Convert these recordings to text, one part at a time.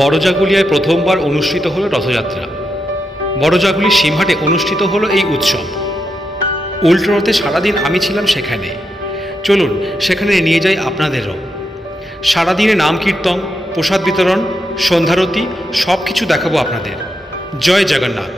বড়জাগুলিয়ায় প্রথমবার অনুষ্ঠিত হল রথযাত্রা। বড়জাগুলি সিমহাটে অনুষ্ঠিত হলো এই উৎসব। উল্টো রথে সারাদিন আমি ছিলাম সেখানে। চলুন সেখানে নিয়ে যাই আপনাদেরও। সারাদিনে নাম কীর্তন, প্রসাদ বিতরণ, সন্ধ্যারতি সব কিছু দেখাবো আপনাদের। জয় জগন্নাথ।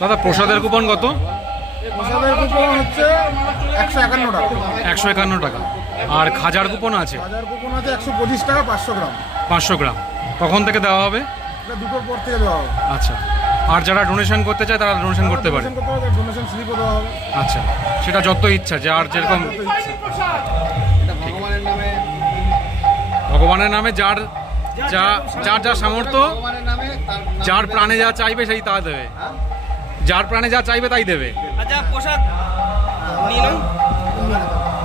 দাদা প্রসাদের কুপন কত? প্রসাদের কুপন হচ্ছে 151 টাকা। 151 টাকা। আর খাজার কুপন আছে? খাজার কুপন আছে 125 টাকা 500 গ্রাম। 500 গ্রাম কখন থেকে দেওয়া হবে? এটা দুটোর পর থেকে দেওয়া হবে। আচ্ছা। আর যারা ডোনেশন করতে চায় তারা ডোনেশন করতে পারে? ডোনেশন স্লিপও দেওয়া হবে। আচ্ছা, সেটা যত ইচ্ছা, যে আর যেরকম ভগবানের নামে যার যা সামর্থ্য, যার প্রাণে যা চাইবে সেই তা দেবে, যার প্রাণে যা চাইবে তাই দেবে। আচ্ছা প্রসাদ নিলাম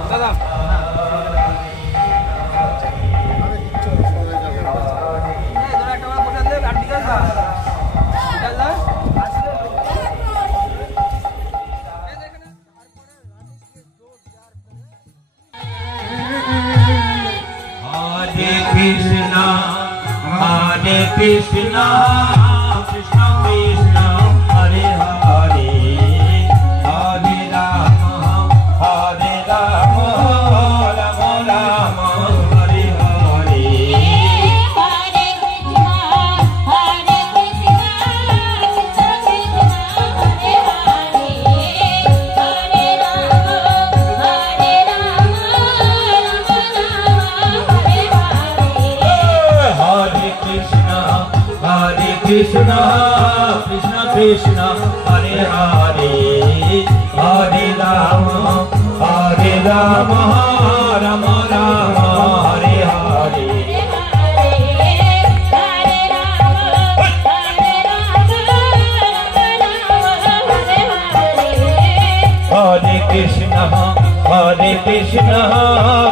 দাদা। Hare Krishna, Krishna Krishna, Hare Hare, Hare Rama, Hare Rama, Rama Rama, Hare Hare. Hare Krishna, Hare Krishna, Krishna Krishna, Hare Hare, Hare Rama, Hare Rama, Rama Rama, Hare Hare. Hare Krishna, Hare Krishna, Krishna Krishna, Hare Hare, Hare Rama, Hare Rama, Rama Rama, Hare Hare. Hare Krishna, Hare Krishna,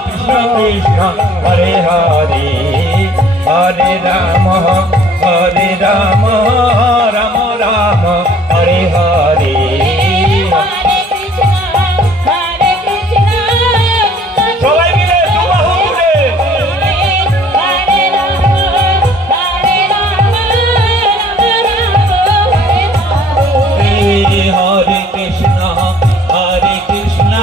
Krishna Krishna, Hare Hare, Hare Rama, Hare Rama, Rama Rama, Hare Hare. সবাই মিলে দুবাহু তুলে। Hare Krishna, Hare Krishna,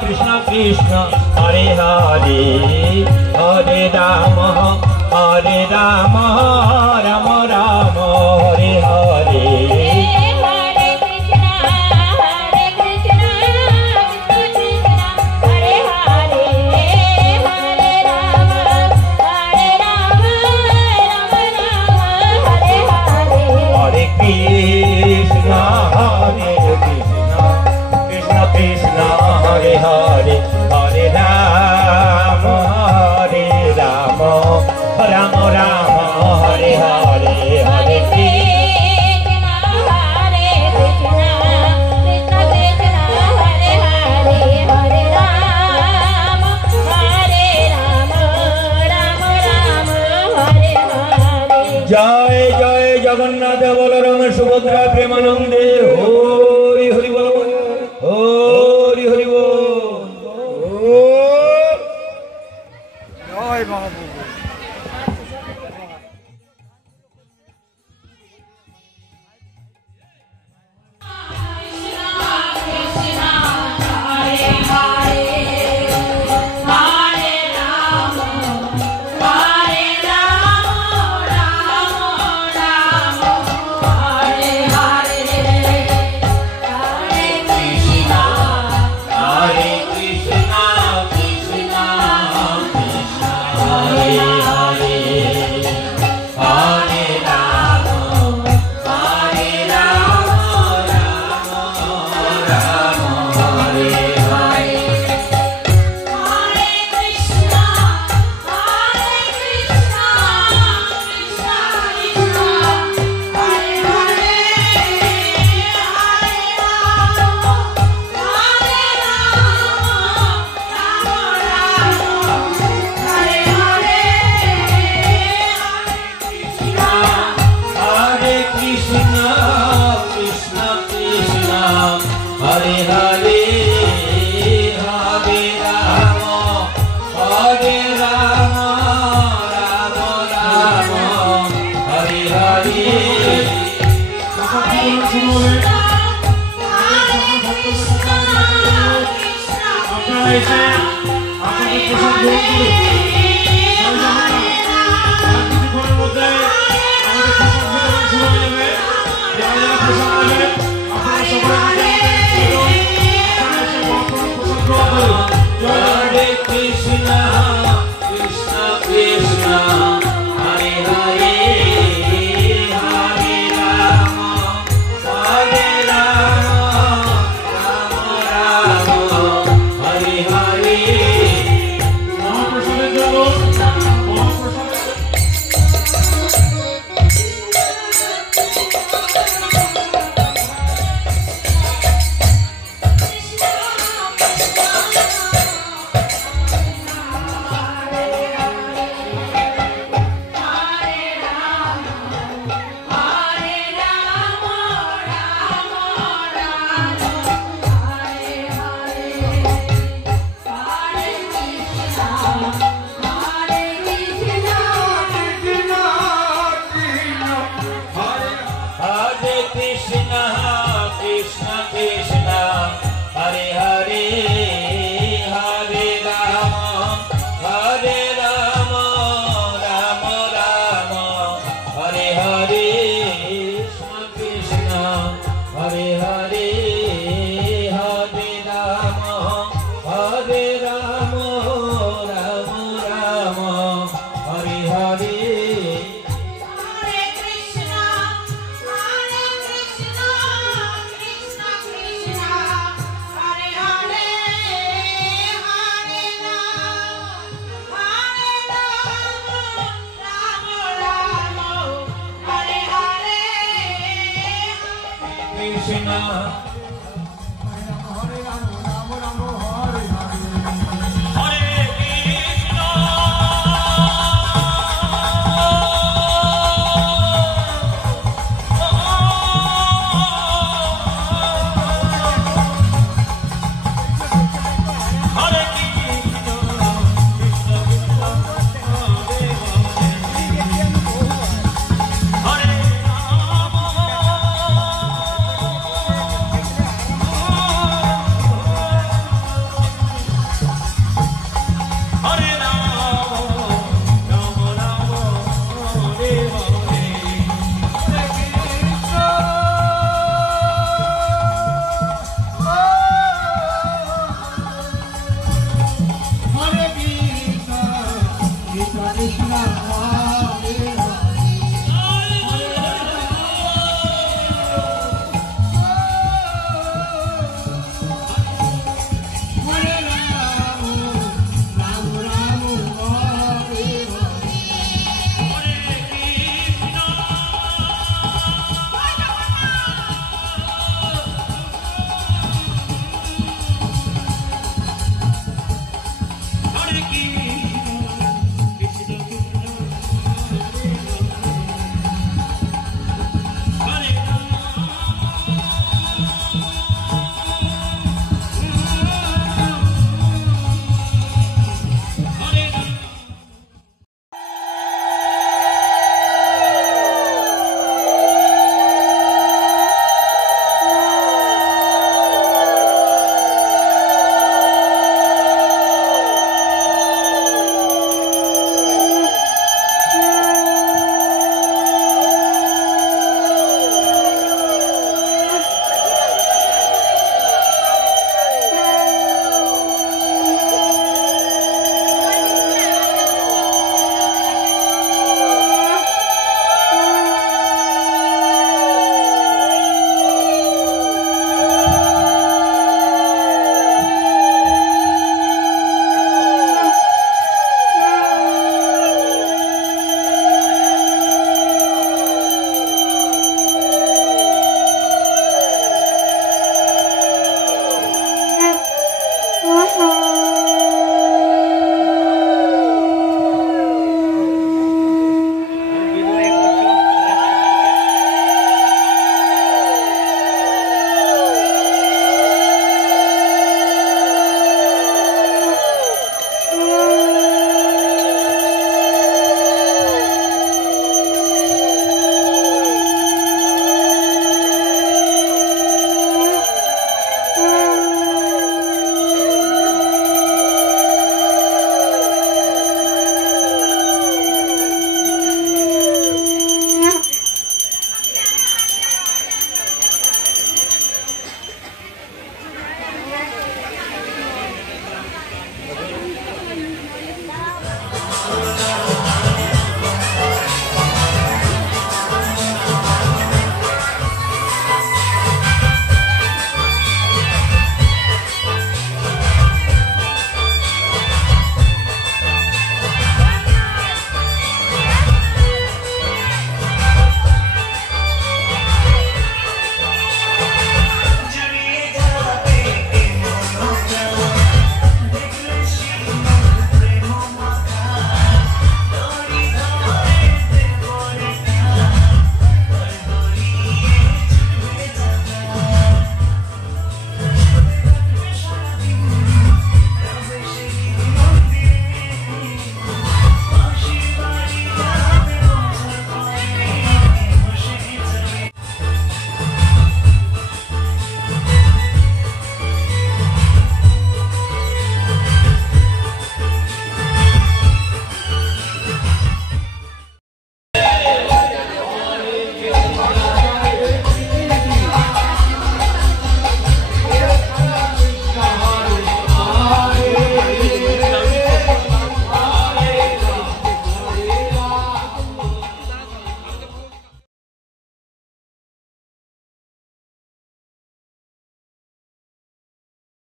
Krishna Krishna, Hare Hare, Hare Rama, Hare Rama, Hare Hare Hare Rama Hare Rama Rama Rama Hare Hare আপনারা এসে আপনাদের প্রসাদ গ্রহণ করুন। কিছুক্ষণের মধ্যে আমাদের প্রসাদ বিতরণ শুরু হয়ে যাবে। যারা যারা প্রসাদ নেবেন আপনারা সকলে এসে প্রসাদ গ্রহণ করুন। জয় Hare Krishna Krishna Krishna Hare Hare Hare Rama Hare Rama Rama Rama Hare Hare মহাপ্রসাদের জন্য মহাপ্রসাদের Hare Krishna Krishna Krishna Hare Hare Hare Rama Hare Rama Rama Rama Hare Hare Krishna Krishna Hare Hare Hare Rama Hare Rama Rama Rama Hare Hare Hare Krishna, Krishna Krishna, Hare Hare, Hare Rama, Rama Rama, Hare Hare. Krishna